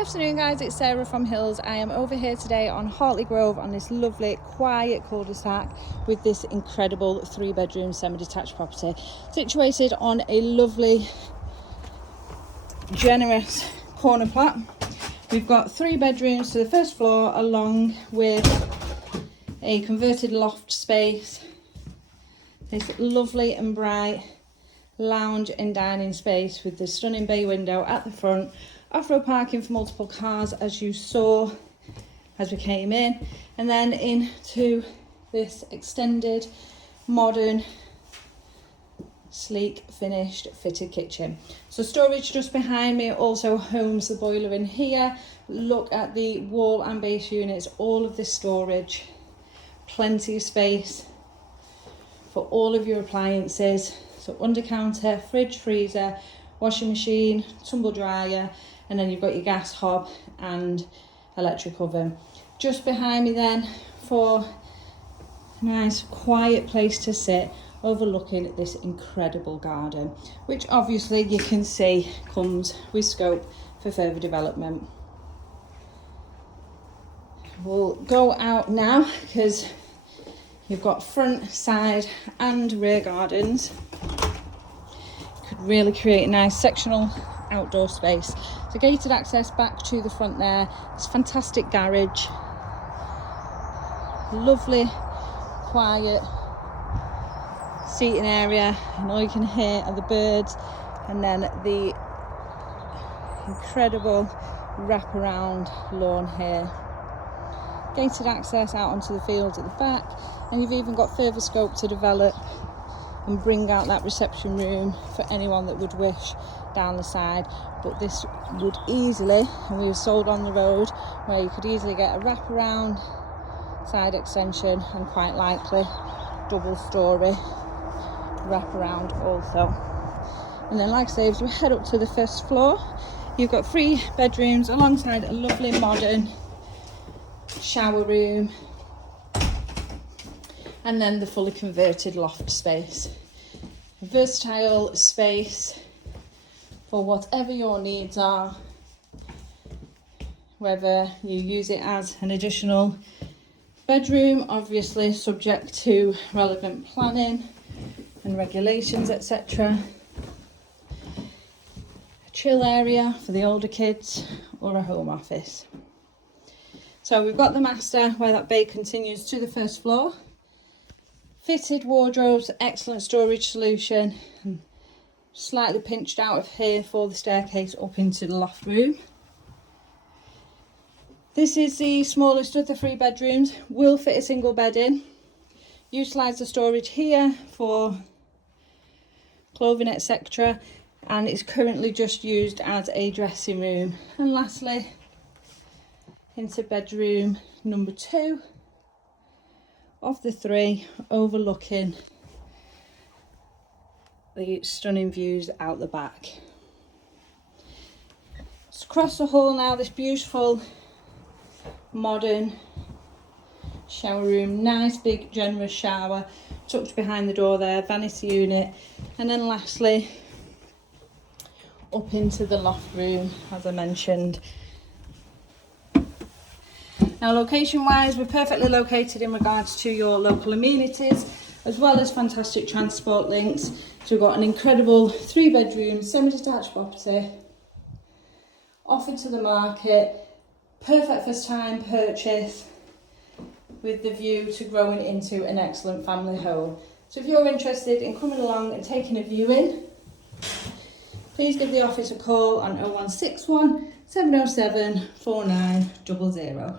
Good afternoon guys, it's Sarah from Hills. I am over here today on Hartley Grove on this lovely quiet cul-de-sac with this incredible 3-bedroom semi-detached property situated on a lovely generous corner plot. We've got 3 bedrooms to the first floor along with a converted loft space, this lovely and bright lounge and dining space with the stunning bay window at the front, off-road parking for multiple cars as you saw as we came in, and then into this extended modern sleek finished fitted kitchen. So storage just behind me also homes the boiler in here. Look at the wall and base units, all of this storage, plenty of space for all of your appliances. So under counter, fridge, freezer, washing machine, tumble dryer, and then you've got your gas hob and electric oven. Just behind me then for a nice quiet place to sit overlooking this incredible garden, which obviously you can see comes with scope for further development. We'll go out now because you've got front, side and rear gardens. Could really create a nice sectional outdoor space. So gated access back to the front there. This fantastic garage, lovely quiet seating area, and all you can hear are the birds, and then the incredible wraparound lawn here. Gated access out onto the fields at the back, and you've even got further scope to develop and bring out that reception room for anyone that would wish down the side. But this would easily, and we were sold on the road, where you could easily get a wraparound side extension and quite likely double story wraparound also. And then like I say, as we head up to the first floor, you've got 3 bedrooms alongside a lovely modern shower room, and then the fully converted loft space. A versatile space for whatever your needs are, whether you use it as an additional bedroom, obviously subject to relevant planning and regulations, etc. A chill area for the older kids, or a home office. So we've got the master where that bay continues to the first floor. Fitted wardrobes, excellent storage solution, and slightly pinched out of here for the staircase up into the loft room. This is the smallest of the 3 bedrooms, will fit a single bed in. Utilise the storage here for clothing, etc., and it's currently just used as a dressing room. And lastly, into bedroom number 2 of the 3, overlooking the stunning views out the back. It's across the hall now, this beautiful modern shower room, nice big generous shower tucked behind the door there, vanity unit, and then lastly up into the loft room as I mentioned. Now location wise, we're perfectly located in regards to your local amenities as well as fantastic transport links. So we've got an incredible 3-bedroom semi-detached property offered to the market, perfect first time purchase with the view to growing into an excellent family home. So if you're interested in coming along and taking a viewing, please give the office a call on 0161 707 4900.